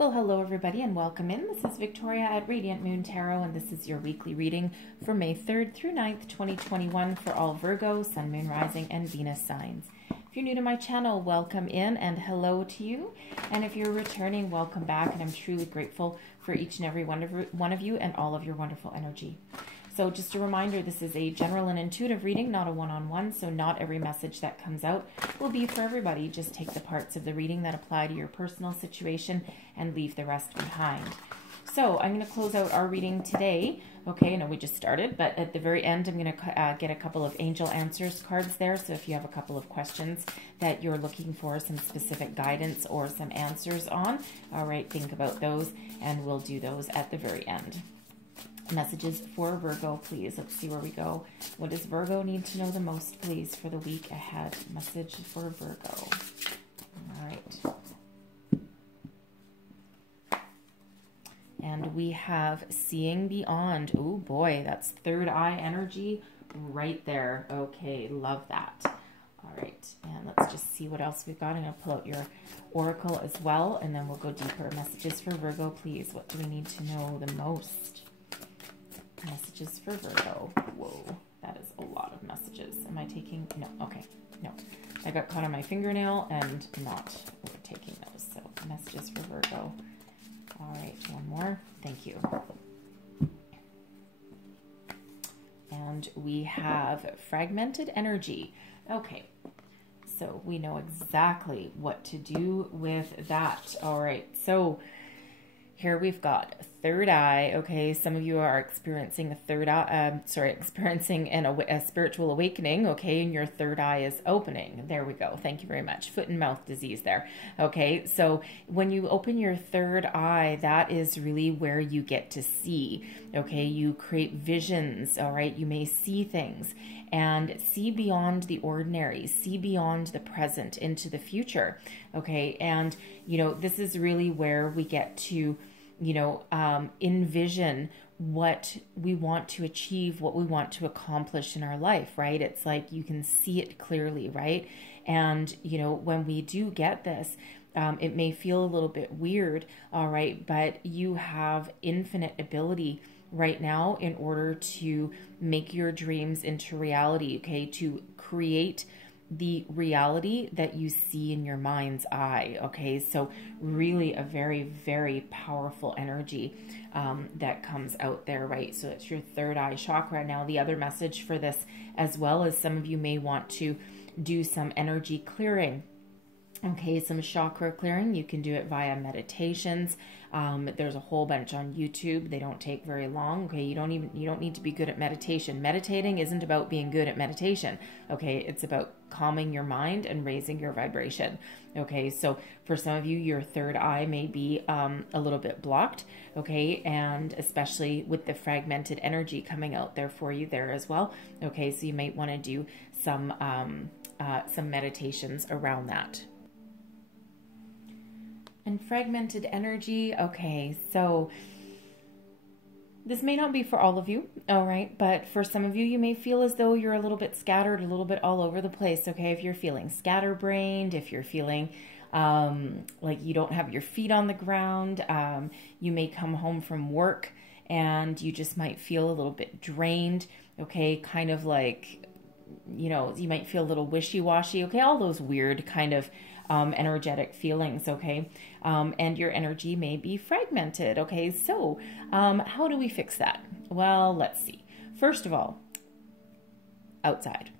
Well, hello everybody and welcome in. This is Victoria at Radiant Moon Tarot, and this is your weekly reading for May 3rd through 9th, 2021 for all Virgo, Sun, Moon, Rising, and Venus signs. If you're new to my channel, welcome in and hello to you. And if you're returning, welcome back, and I'm truly grateful for each and every one of you and all of your wonderful energy. So just a reminder, this is a general and intuitive reading, not a one-on-one, so not every message that comes out will be for everybody. Just take the parts of the reading that apply to your personal situation and leave the rest behind. So I'm going to close out our reading today. Okay, I know we just started, but at the very end, I'm going to get a couple of angel answers cards there. So if you have a couple of questions that you're looking for some specific guidance or some answers on, all right, think about those, and we'll do those at the very end. Messages for Virgo, please. Let's see where we go. What does Virgo need to know the most, please, for the week ahead? Message for Virgo. All right. And we have Seeing Beyond. Oh boy, that's third eye energy right there. Okay, love that. All right, and let's just see what else we've got. I'm going to pull out your oracle as well, and then we'll go deeper. Messages for Virgo, please. What do we need to know the most? Messages for Virgo. Whoa, that is a lot of messages. Am I taking? No, okay, no. I got caught on my fingernail and not taking those. So messages for Virgo. All right, one more. Thank you. And we have fragmented energy. Okay, so we know exactly what to do with that. All right, so here we've got third eye. Okay, some of you are experiencing a third eye, experiencing a spiritual awakening. Okay, and your third eye is opening. There we go. Thank you very much. Foot and mouth disease there. Okay, so when you open your third eye, that is really where you get to see. Okay, you create visions. All right, you may see things and see beyond the ordinary, see beyond the present into the future. Okay, and you know, this is really where we get to, you know, envision what we want to achieve, what we want to accomplish in our life, right? It's like you can see it clearly, right? And, you know, when we do get this, it may feel a little bit weird, all right, but you have infinite ability right now in order to make your dreams into reality, okay, to create the reality that you see in your mind's eye. Okay, so really a very, very powerful energy that comes out there, right? So it's your third eye chakra. Now, the other message for this as well is some of you may want to do some energy clearing. Okay, some chakra clearing. You can do it via meditations. There's a whole bunch on YouTube. They don't take very long. Okay, you don't need to be good at meditation. Meditating isn't about being good at meditation. Okay, it's about calming your mind and raising your vibration. Okay, so for some of you, your third eye may be a little bit blocked. Okay, and especially with the fragmented energy coming out there for you there as well. Okay, so you might want to do some meditations around that. And fragmented energy, okay, so this may not be for all of you, all right, but for some of you, you may feel as though you're a little bit scattered, a little bit all over the place, okay? If you're feeling scatterbrained, if you're feeling like you don't have your feet on the ground, you may come home from work and you just might feel a little bit drained, okay, kind of like, you know, you might feel a little wishy-washy, okay, all those weird kind of energetic feelings, okay? And your energy may be fragmented, okay? So how do we fix that? Well, let's see. First of all, outside,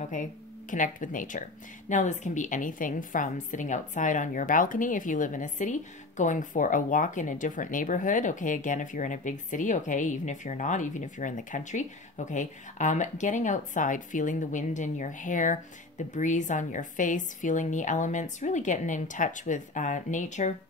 okay? Connect with nature. Now, this can be anything from sitting outside on your balcony if you live in a city, going for a walk in a different neighborhood, okay? Again, if you're in a big city, okay? Even if you're not, even if you're in the country, okay? Getting outside, feeling the wind in your hair, the breeze on your face, feeling the elements, really getting in touch with nature,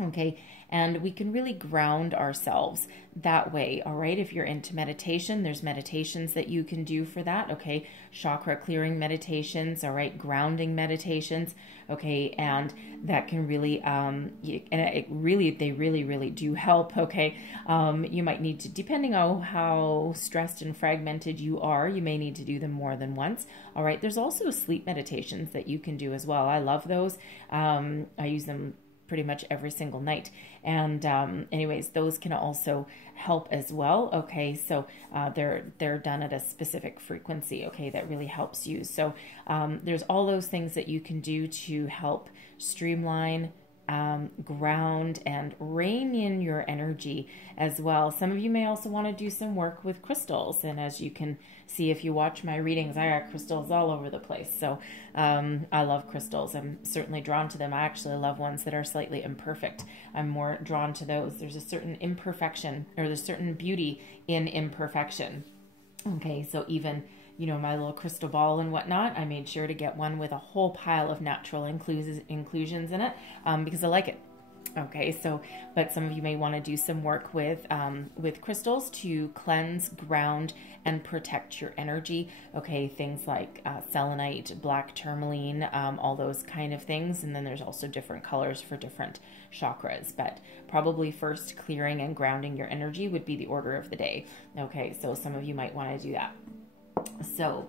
okay? And we can really ground ourselves that way, all right? If you're into meditation, there's meditations that you can do for that, okay? Chakra clearing meditations, all right? Grounding meditations, okay? And that can really, they really do help, okay? You might need to, depending on how stressed and fragmented you are, you may need to do them more than once, all right? There's also sleep meditations that you can do as well. I love those. I use them pretty much every single night. And anyways, those can also help as well. Okay, so they're done at a specific frequency, okay, that really helps you. So there's all those things that you can do to help streamline, ground, and rein in your energy as well. Some of you may also want to do some work with crystals, and as you can see if you watch my readings, I got crystals all over the place. So I love crystals. I'm certainly drawn to them. I actually love ones that are slightly imperfect. I'm more drawn to those. There's a certain imperfection, or there's certain beauty in imperfection. Okay, so even, you know, my little crystal ball and whatnot, I made sure to get one with a whole pile of natural inclusions in it, because I like it. Okay, so, but some of you may want to do some work with crystals to cleanse, ground, and protect your energy. Okay, things like selenite, black tourmaline, all those kind of things. And then there's also different colors for different chakras. But probably first clearing and grounding your energy would be the order of the day. Okay, so some of you might want to do that. So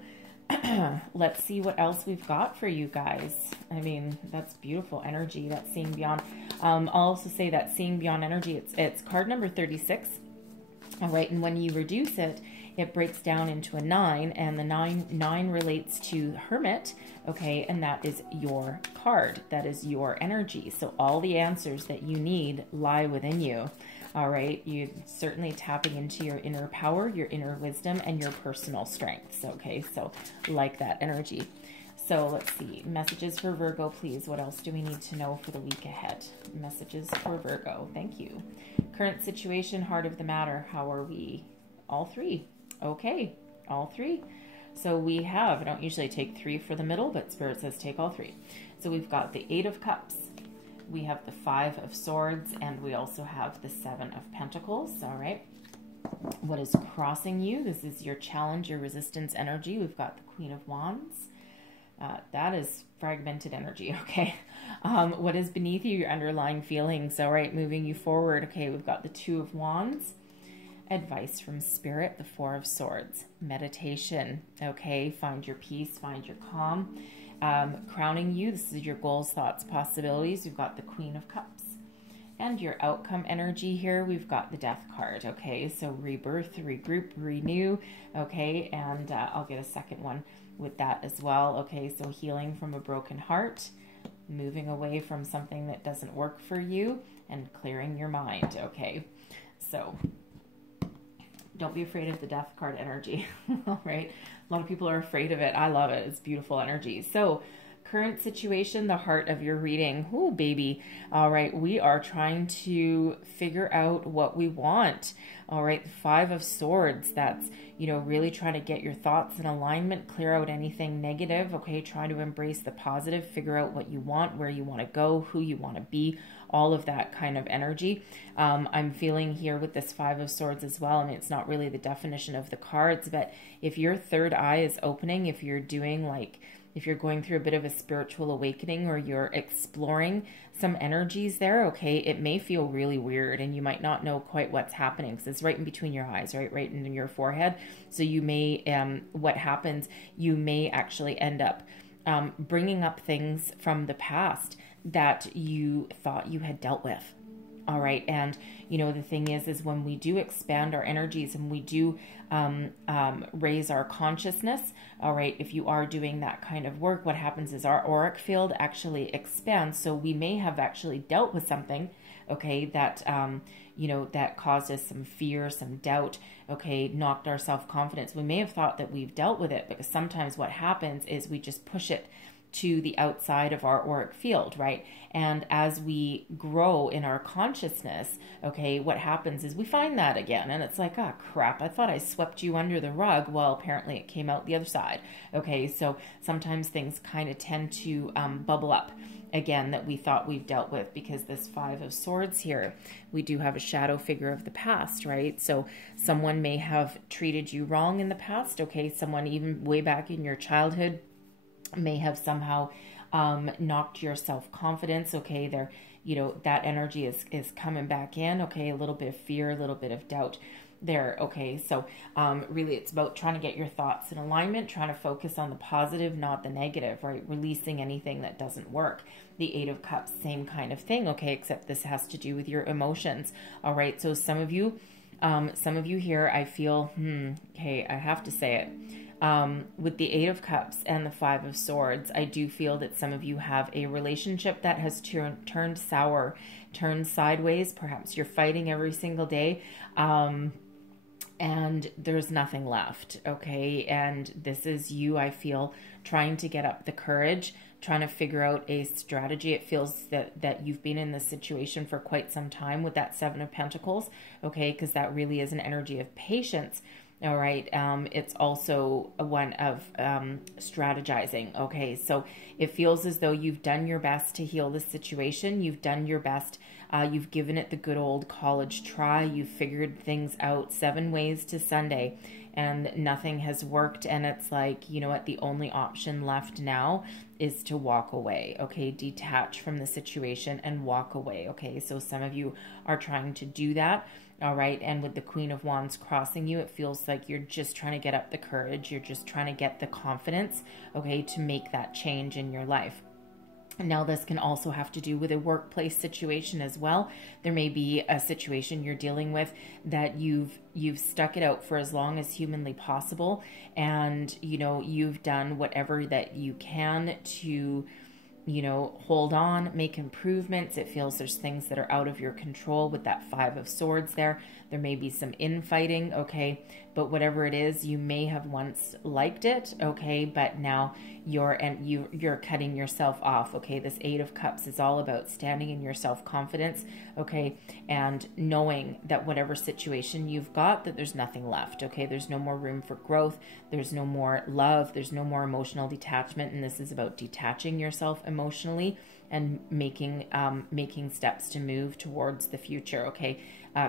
let's see what else we've got for you guys. I mean, that's beautiful energy, that's seeing beyond. I'll also say that seeing beyond energy, it's card number 36. All right, and when you reduce it, it breaks down into a 9, and the 9 relates to Hermit, okay, and that is your card. That is your energy. So all the answers that you need lie within you. All right, you're certainly tapping into your inner power, your inner wisdom, and your personal strengths. Okay, so like that energy. So let's see, messages for Virgo, please. What else do we need to know for the week ahead? Messages for Virgo, thank you. Current situation, heart of the matter, how are we? All three. Okay, all three. So we have, I don't usually take 3 for the middle, but Spirit says take all 3. So we've got the 8 of Cups. We have the 5 of Swords, and we also have the 7 of Pentacles. All right. What is crossing you? This is your challenge, your resistance energy. We've got the Queen of Wands. That is fragmented energy, okay? What is beneath you? Your underlying feelings. All right, moving you forward. Okay, we've got the 2 of Wands. Advice from Spirit, the 4 of Swords. Meditation, okay? Find your peace, find your calm. Crowning you, this is your goals, thoughts, possibilities. We've got the Queen of Cups. And your outcome energy here, we've got the Death card, okay? So rebirth, regroup, renew, okay? And I'll get a second one with that as well, okay? So healing from a broken heart, moving away from something that doesn't work for you, and clearing your mind, okay? So don't be afraid of the Death card energy, all right? A lot of people are afraid of it. I love it. It's beautiful energy. So current situation, the heart of your reading. Oh, baby. All right. We are trying to figure out what we want. All right. The 5 of Swords. That's, you know, really trying to get your thoughts in alignment, clear out anything negative. Okay. Try to embrace the positive, figure out what you want, where you want to go, who you want to be, all of that kind of energy. I'm feeling here with this 5 of Swords as well. I mean, it's not really the definition of the cards, but if your third eye is opening, if you're doing like, if you're going through a bit of a spiritual awakening, or you're exploring some energies there, okay, it may feel really weird and you might not know quite what's happening because it's right in between your eyes, right in your forehead. So you may, what happens, you may actually end up bringing up things from the past that you thought you had dealt with. All right. And, you know, the thing is when we do expand our energies and we do raise our consciousness, all right, if you are doing that kind of work, what happens is our auric field actually expands. So we may have actually dealt with something, okay, that, you know, that caused us some fear, some doubt, okay, knocked our self-confidence. We may have thought that we've dealt with it, because sometimes what happens is we just push it to the outside of our auric field, right? And as we grow in our consciousness, okay, what happens is we find that again, and it's like, oh crap, I thought I swept you under the rug. Well, apparently it came out the other side. Okay, so sometimes things kind of tend to bubble up again that we thought we've dealt with, because this 5 of Swords here, we do have a shadow figure of the past, right? So someone may have treated you wrong in the past, okay? Someone even way back in your childhood may have somehow knocked your self-confidence, okay? There, you know, that energy is coming back in, okay? A little bit of fear, a little bit of doubt. there. Okay, so really it's about trying to get your thoughts in alignment, trying to focus on the positive, not the negative, right? Releasing anything that doesn't work. The Eight of Cups, same kind of thing, okay, except this has to do with your emotions. All right, so some of you here, I feel, okay, I have to say it. With the Eight of Cups and the Five of Swords, I do feel that some of you have a relationship that has turned sour, turned sideways. Perhaps you're fighting every single day, and there's nothing left, okay? And this is you, I feel, trying to get up the courage, trying to figure out a strategy. It feels that you've been in this situation for quite some time with that Seven of Pentacles, okay? Because that really is an energy of patience. All right. It's also one of strategizing. Okay. So it feels as though you've done your best to heal the situation. You've done your best. You've given it the good old college try. You've figured things out 7 ways to Sunday, and nothing has worked. And it's like, you know what? The only option left now is to walk away. Okay. Detach from the situation and walk away. Okay. So some of you are trying to do that. All right. And with the Queen of Wands crossing you, it feels like you're just trying to get up the courage. You're just trying to get the confidence, okay, to make that change in your life. And now this can also have to do with a workplace situation as well. There may be a situation you're dealing with that you've stuck it out for as long as humanly possible. And, you know, you've done whatever that you can to, you know, hold on, make improvements. It feels there's things that are out of your control with that Five of Swords there. There may be some infighting, okay? But whatever it is, you may have once liked it, okay? But now you're cutting yourself off, okay? This Eight of Cups is all about standing in your self-confidence, okay? And knowing that whatever situation you've got, that there's nothing left, okay? There's no more room for growth. There's no more love. There's no more emotional detachment. And this is about detaching yourself emotionally and making steps to move towards the future, okay?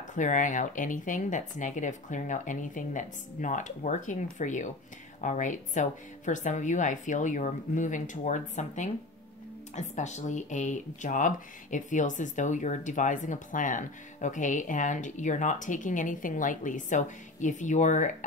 Clearing out anything that's negative, clearing out anything that's not working for you. All right. So for some of you, I feel you're moving towards something, especially a job. It feels as though you're devising a plan. Okay. And you're not taking anything lightly. So if you're,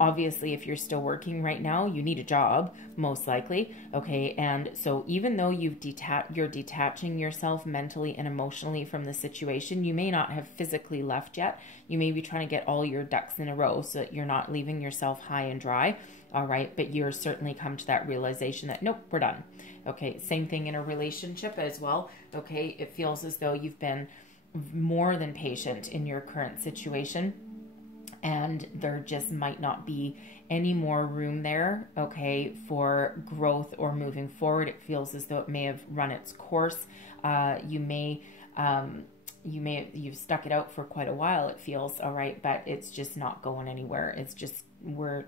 obviously, if you're still working right now, you need a job, most likely, okay? And so even though you're detaching yourself mentally and emotionally from the situation, you may not have physically left yet. You may be trying to get all your ducks in a row so that you're not leaving yourself high and dry, all right? But you're certainly come to that realization that, nope, we're done, okay? Same thing in a relationship as well, okay? It feels as though you've been more than patient in your current situation, and there just might not be any more room there, okay, for growth or moving forward. It feels as though it may have run its course. You've stuck it out for quite a while, it feels, all right, but it's just not going anywhere. It's just, we're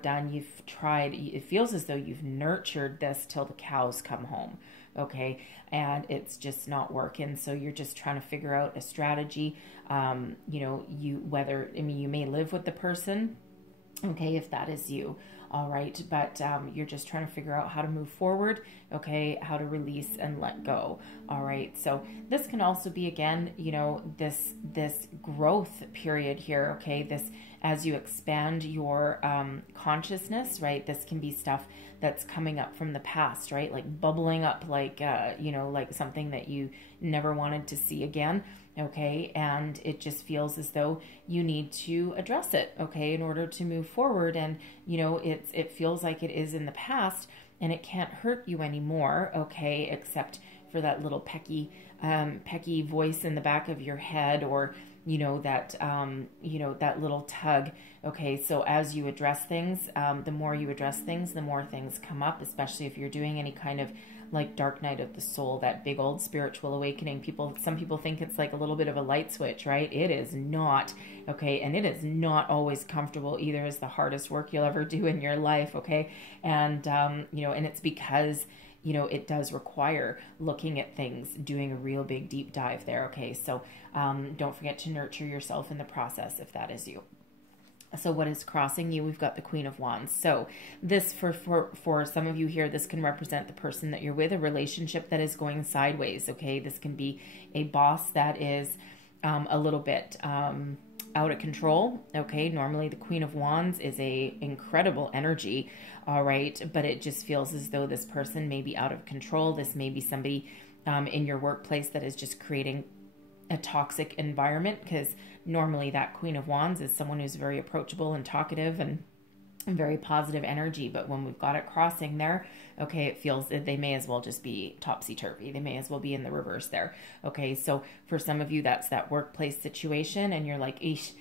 done. You've tried, it feels as though you've nurtured this till the cows come home, okay, and it's just not working. So you're just trying to figure out a strategy. You may live with the person, okay, if that is you, all right, but you're just trying to figure out how to move forward, okay, how to release and let go, all right. So this can also be, again, this growth period here, okay, this as you expand your consciousness, right? This can be stuff that's coming up from the past, right? Like bubbling up, like like something that you never wanted to see again, okay? And it just feels as though you need to address it, okay, in order to move forward. And it feels like it is in the past, and it can't hurt you anymore, okay, except for that little pecky voice in the back of your head, or that little tug. Okay, so as you address things, the more you address things, the more things come up, especially if you're doing any kind of like dark night of the soul, that big old spiritual awakening. Some people think it's like a little bit of a light switch, right? It is not, okay? And it is not always comfortable either. It's the hardest work you'll ever do in your life, okay? And, and it's because it does require looking at things, doing a real big deep dive there, okay? So don't forget to nurture yourself in the process if that is you. So what is crossing you? We've got the Queen of Wands. So this, for some of you here, this can represent the person that you're with, a relationship that is going sideways, okay? This can be a boss that is a little bit out of control. Okay, normally the Queen of Wands is a incredible energy, all right, but it just feels as though this person may be out of control. This may be somebody in your workplace that is just creating a toxic environment, because normally that Queen of Wands is someone who's very approachable and talkative and very positive energy. But when we've got it crossing there, okay, it feels that they may as well just be topsy-turvy. They may as well be in the reverse there. Okay, so for some of you, that's that workplace situation, and you're like, eesh.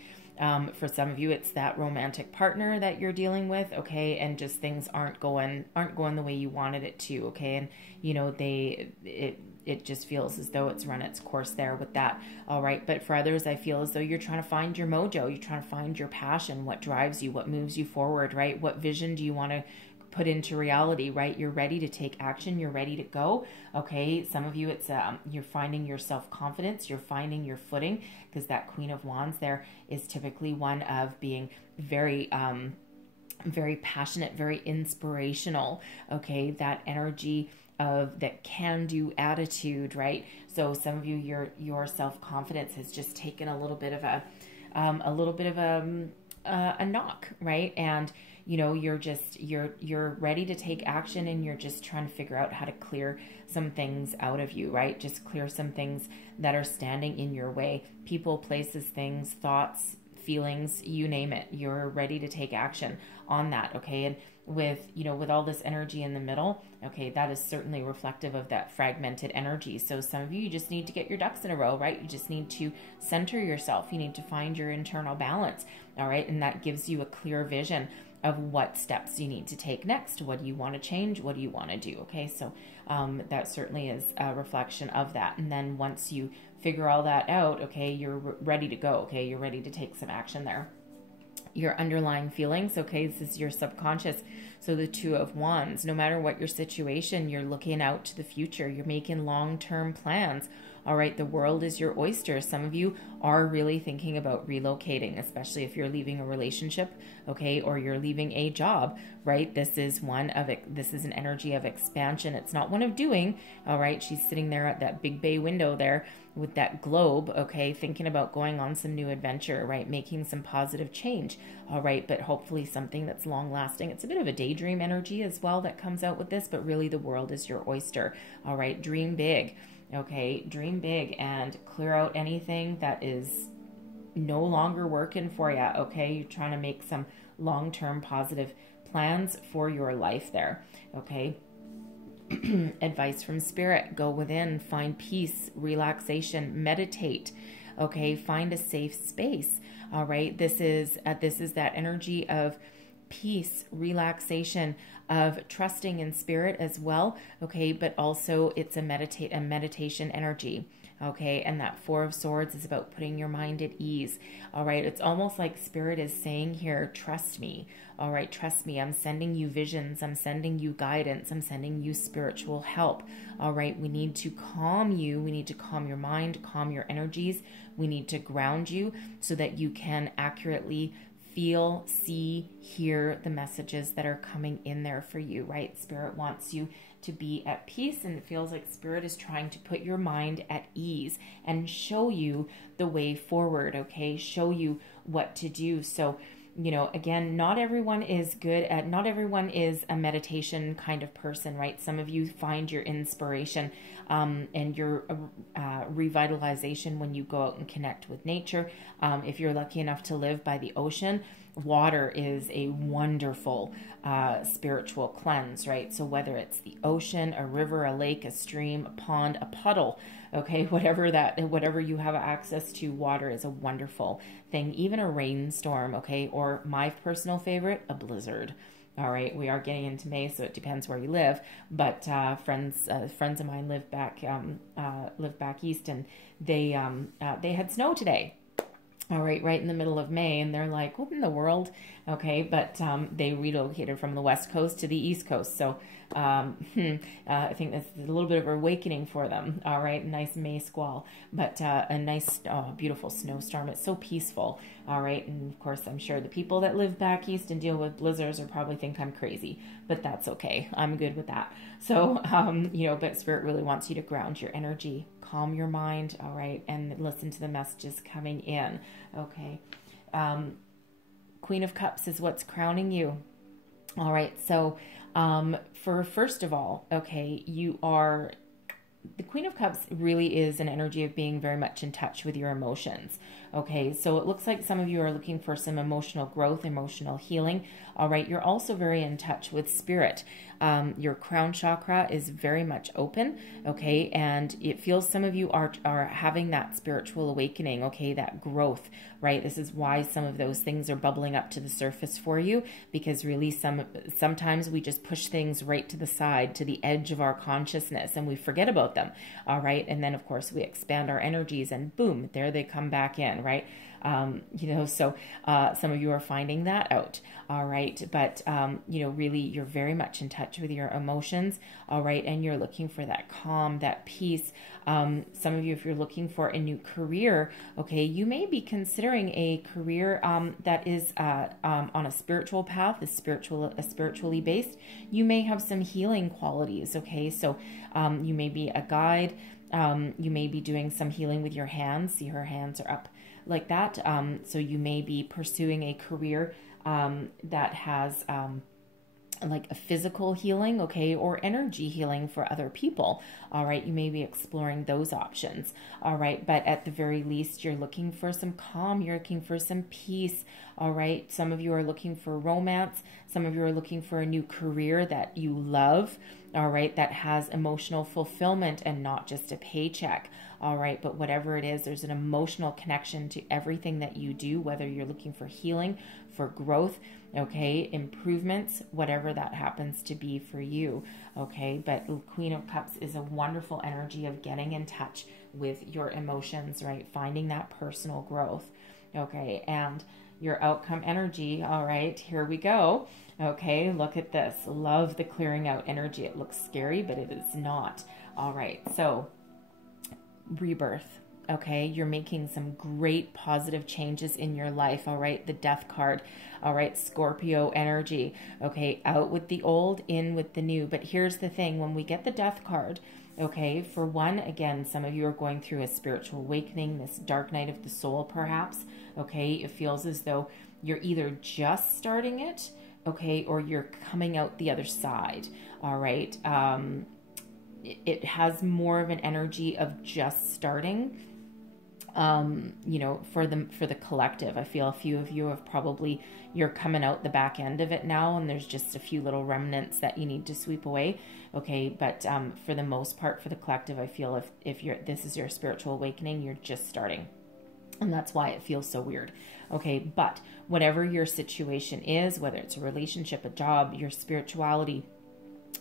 For some of you, it's that romantic partner that you're dealing with, okay, and just things aren't going the way you wanted it to, okay, and you know it just feels as though it's run its course there with that, all right. But for others, I feel as though you're trying to find your mojo, you're trying to find your passion, what drives you, what moves you forward, right? What vision do you want to put into reality, right? You're ready to take action, you're ready to go, okay. Some of you, it's you're finding your self-confidence, you're finding your footing, because that Queen of Wands there is typically one of being very very passionate, very inspirational, okay, that energy of that can-do attitude, right? So some of you, your self-confidence has just taken a little bit of a knock, right? And you know, you're ready to take action, and you're just trying to figure out how to clear some things out of you, right? Just clear some things that are standing in your way. People, places, things, thoughts, feelings, you name it. You're ready to take action on that, okay? And with, you know, with all this energy in the middle, okay, that is certainly reflective of that fragmented energy. So some of you just need to get your ducks in a row, right? You just need to center yourself. You need to find your internal balance, all right? And that gives you a clear vision of what steps you need to take next. What do you want to change? What do you want to do? Okay, so that certainly is a reflection of that. And then once you figure all that out, okay, you're ready to go. Okay, you're ready to take some action there. Your underlying feelings, okay, this is your subconscious. So the Two of Wands, no matter what your situation, you're looking out to the future. You're making long-term plans. All right, the world is your oyster. Some of you are really thinking about relocating, especially if you're leaving a relationship, okay, or you're leaving a job, right? This is an energy of expansion. It's not one of doing, all right? She's sitting there at that big bay window there with that globe, okay, thinking about going on some new adventure, right? Making some positive change, all right? But hopefully something that's long lasting. It's a bit of a daydream energy as well that comes out with this, but really the world is your oyster, all right? Dream big. Okay, dream big and clear out anything that is no longer working for you, okay? You're trying to make some long-term positive plans for your life there, okay? Advice from Spirit: go within, find peace, relaxation, meditate, okay? Find a safe space, all right? This is that energy of peace, relaxation, of trusting in spirit as well, okay, but also it's a meditation energy, okay, and that Four of Swords is about putting your mind at ease, all right. It's almost like Spirit is saying here, trust me, all right, trust me. I'm sending you visions, I'm sending you guidance, I'm sending you spiritual help, all right. We need to calm you, we need to calm your mind, calm your energies, we need to ground you so that you can accurately feel, see, hear the messages that are coming in there for you, right? Spirit wants you to be at peace, and it feels like Spirit is trying to put your mind at ease and show you the way forward, okay? Show you what to do. So, you know, again, not everyone is a meditation kind of person, right? Some of you find your inspiration and your revitalization when you go out and connect with nature. If you're lucky enough to live by the ocean, water is a wonderful spiritual cleanse, right? So whether it's the ocean, a river, a lake, a stream, a pond, a puddle, okay, whatever you have access to, water is a wonderful thing. Even a rainstorm, okay, or my personal favorite, a blizzard. All right, we are getting into May, so it depends where you live. But friends of mine live back east, and they had snow today. All right, right in the middle of May, and they're like, what in the world? Okay, but they relocated from the West Coast to the East Coast, so I think that's a little bit of an awakening for them. All right, nice May squall, but a nice, beautiful snowstorm. It's so peaceful. All right, and of course, I'm sure the people that live back east and deal with blizzards are probably think I'm crazy, but that's okay. I'm good with that. So, you know, but Spirit really wants you to ground your energy, calm your mind, all right, and listen to the messages coming in, okay? Queen of Cups is what's crowning you. All right, so for first of all, okay, the Queen of Cups really is an energy of being very much in touch with your emotions. Okay, so it looks like some of you are looking for some emotional growth, emotional healing. All right, you're also very in touch with spirit. Your crown chakra is very much open, okay, and it feels some of you are having that spiritual awakening, okay, that growth, right? This is why some of those things are bubbling up to the surface for you, because really sometimes we just push things right to the side, to the edge of our consciousness, and we forget about them, all right? And then, of course, we expand our energies, and boom, there they come back in, right? So some of you are finding that out, all right? But, really, you're very much in touch with your emotions, all right? And you're looking for that calm, that peace. Some of you, if you're looking for a new career, okay, you may be considering a career that is on a spiritual path, spiritually based. You may have some healing qualities, okay? So you may be a guide. You may be doing some healing with your hands. See, her hands are up like that. So you may be pursuing a career that has like a physical healing, okay, or energy healing for other people. All right, you may be exploring those options. All right, but at the very least, you're looking for some calm, you're looking for some peace. All right, some of you are looking for romance. Some of you are looking for a new career that you love, all right, that has emotional fulfillment and not just a paycheck. All right, but whatever it is, there's an emotional connection to everything that you do, whether you're looking for healing, for growth, okay, improvements, whatever that happens to be for you, okay? But Queen of Cups is a wonderful energy of getting in touch with your emotions, right? Finding that personal growth, okay? And your outcome energy, all right, here we go. Okay, look at this. Love the clearing out energy. It looks scary, but it is not. All right, so rebirth. Okay, you're making some great positive changes in your life. All right, the Death card. All right, Scorpio energy. Okay, out with the old, in with the new. But here's the thing, when we get the Death card, okay, for one, again, some of you are going through a spiritual awakening, this dark night of the soul perhaps. Okay, it feels as though you're either just starting it, okay, or you're coming out the other side. All right, it has more of an energy of just starting. For the collective, I feel a few of you you're coming out the back end of it now, and there's just a few little remnants that you need to sweep away. Okay. But, for the most part, for the collective, I feel if this is your spiritual awakening, you're just starting. And that's why it feels so weird. Okay. But whatever your situation is, whether it's a relationship, a job, your spirituality,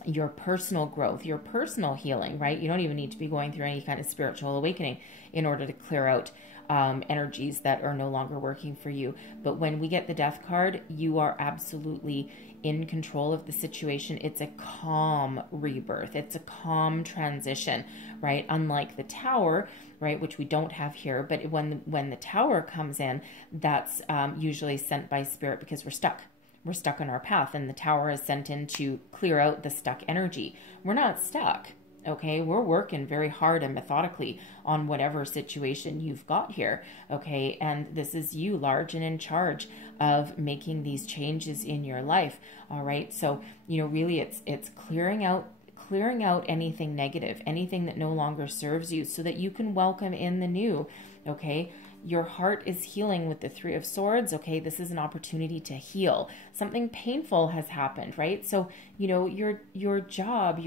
your personal growth, your personal healing, right? You don't even need to be going through any kind of spiritual awakening in order to clear out energies that are no longer working for you. But when we get the Death card, you are absolutely in control of the situation. It's a calm rebirth. It's a calm transition, right? Unlike the Tower, right, which we don't have here. But when the Tower comes in, that's usually sent by Spirit because we're stuck. We're stuck on our path, and the Tower is sent in to clear out the stuck energy. We're not stuck, okay? We're working very hard and methodically on whatever situation you've got here, okay? And this is you, large and in charge of making these changes in your life, all right? So, really it's clearing out anything negative, anything that no longer serves you, so that you can welcome in the new, okay? Your heart is healing with the Three of Swords, okay? This is an opportunity to heal. Something painful has happened, right? So, your job,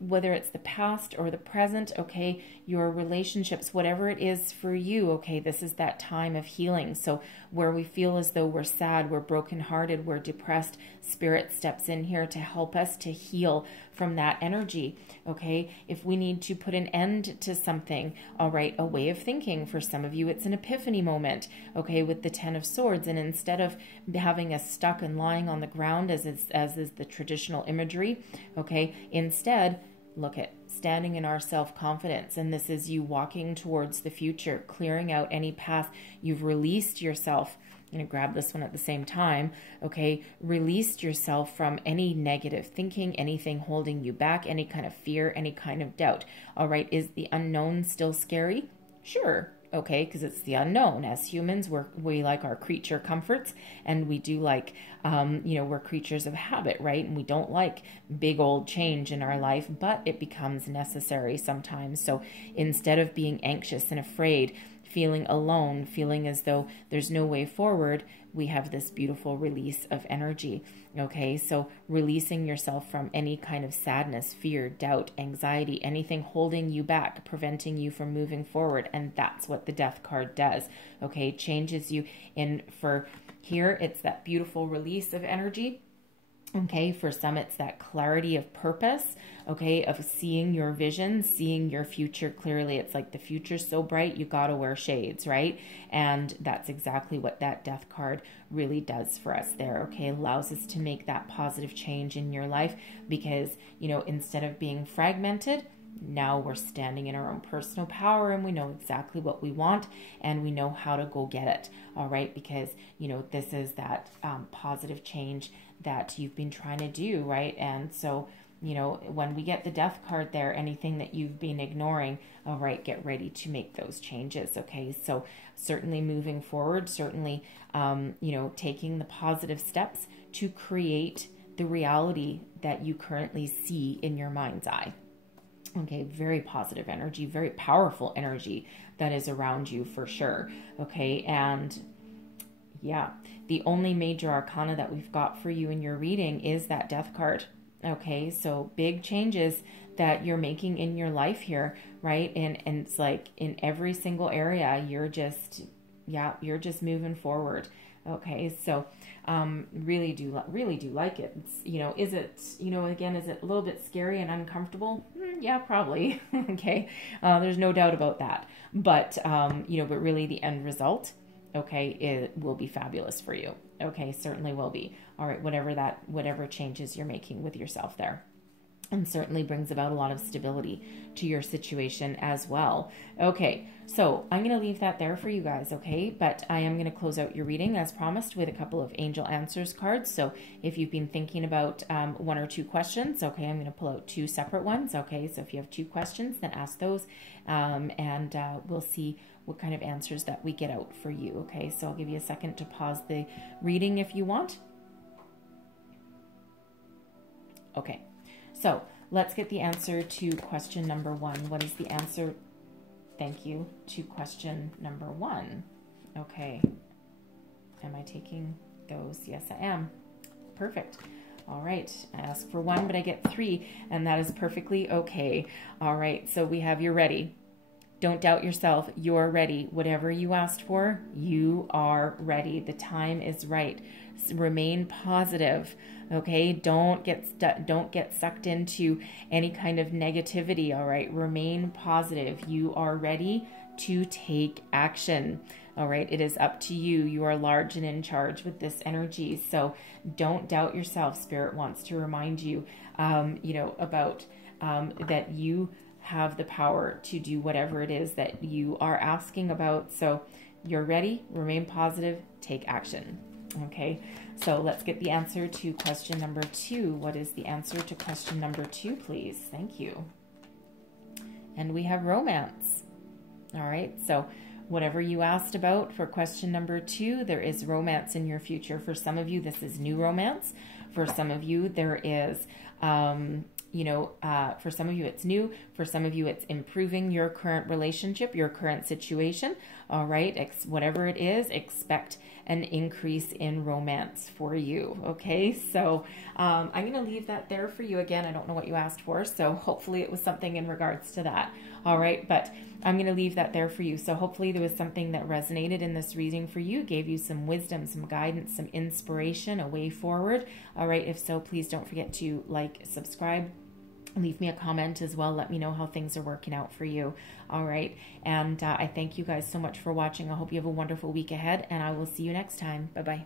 whether it's the past or the present, okay, your relationships, whatever it is for you, okay, this is that time of healing. So where we feel as though we're sad, we're brokenhearted, we're depressed, Spirit steps in here to help us to heal from that energy, okay? If we need to put an end to something, all right, a way of thinking. For some of you, it's an epiphany moment, okay, with the Ten of Swords. And instead of having us stuck and lying on the ground, as is the traditional imagery, okay, instead, look at standing in our self-confidence. And this is you walking towards the future, clearing out any path. You've released yourself, I'm going to grab this one at the same time. Okay, release yourself from any negative thinking, anything holding you back, any kind of fear, any kind of doubt. All right, is the unknown still scary? Sure. Okay, because it's the unknown. As humans, we like our creature comforts, and we do like, we're creatures of habit, right? And we don't like big old change in our life, but it becomes necessary sometimes. So instead of being anxious and afraid, feeling alone, feeling as though there's no way forward, we have this beautiful release of energy. Okay, so releasing yourself from any kind of sadness, fear, doubt, anxiety, anything holding you back, preventing you from moving forward. And that's what the Death card does. Okay, changes you in. For here, it's that beautiful release of energy. Okay, for some, it's that clarity of purpose, okay, of seeing your vision, seeing your future clearly. It's like the future's so bright, you got to wear shades, right? And that's exactly what that Death card really does for us there, okay? Allows us to make that positive change in your life because, instead of being fragmented, now we're standing in our own personal power and we know exactly what we want and we know how to go get it, all right? Because, this is that positive change that you've been trying to do, right? And so, when we get the Death card there, anything that you've been ignoring, all right, get ready to make those changes, okay? So certainly moving forward, certainly, taking the positive steps to create the reality that you currently see in your mind's eye. Okay, very positive energy, very powerful energy that is around you for sure, okay? And yeah, the only major arcana that we've got for you in your reading is that Death card. Okay, so big changes that you're making in your life here, right? And it's like in every single area, you're just moving forward. Okay, so really do like it. It's, is it, again, is it a little bit scary and uncomfortable? Yeah, probably. Okay, there's no doubt about that. But, but really the end result, okay, it will be fabulous for you. Okay, certainly will be. All right, whatever changes you're making with yourself there. And certainly brings about a lot of stability to your situation as well. Okay, so I'm going to leave that there for you guys, okay? But I am going to close out your reading as promised with a couple of Angel Answers cards. So if you've been thinking about one or two questions, okay, I'm going to pull out two separate ones, okay? So if you have two questions, then ask those, and we'll see what kind of answers that we get out for you, okay? So I'll give you a second to pause the reading if you want. Okay. So let's get the answer to question number 1. What is the answer? Thank you. To question number 1. Okay. Am I taking those? Yes, I am. Perfect. All right. I asked for 1, but I get 3, and that is perfectly okay. All right. So we have you're ready. Don't doubt yourself. You're ready. Whatever you asked for, you are ready. The time is right. Remain positive. Okay, don't get sucked into any kind of negativity. All right, remain positive. You are ready to take action. All right, it is up to you. You are large and in charge with this energy. So don't doubt yourself. Spirit wants to remind you, about that you have the power to do whatever it is that you are asking about. So you're ready. Remain positive. Take action. Okay, so let's get the answer to question number 2. What is the answer to question number 2, please? Thank you. And we have romance. All right, so whatever you asked about for question number 2, there is romance in your future. For some of you, this is new romance. For some of you, there is, for some of you, it's new. For some of you, it's improving your current relationship, your current situation. All right, whatever it is, expect an increase in romance for you. Okay, so I'm going to leave that there for you. Again, I don't know what you asked for, so hopefully it was something in regards to that. All right, but I'm going to leave that there for you. So hopefully there was something that resonated in this reading for you, gave you some wisdom, some guidance, some inspiration, a way forward. All right, if so, please don't forget to like, subscribe, leave me a comment as well. Let me know how things are working out for you. All right. And I thank you guys so much for watching. I hope you have a wonderful week ahead, and I will see you next time. Bye-bye.